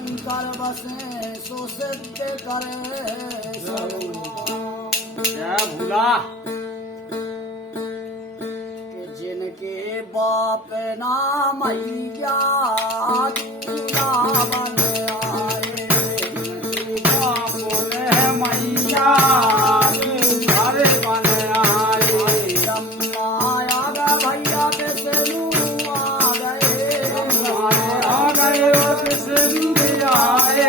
शंकर बसे सो सिद्ध करे क्या भूला कि जिनके बाप ना मैया दूल्हा बन आए बोले मैया घर बन आए ब्रह्मा आ गया भैया विष्णु आ गए आ गए विष्णु आए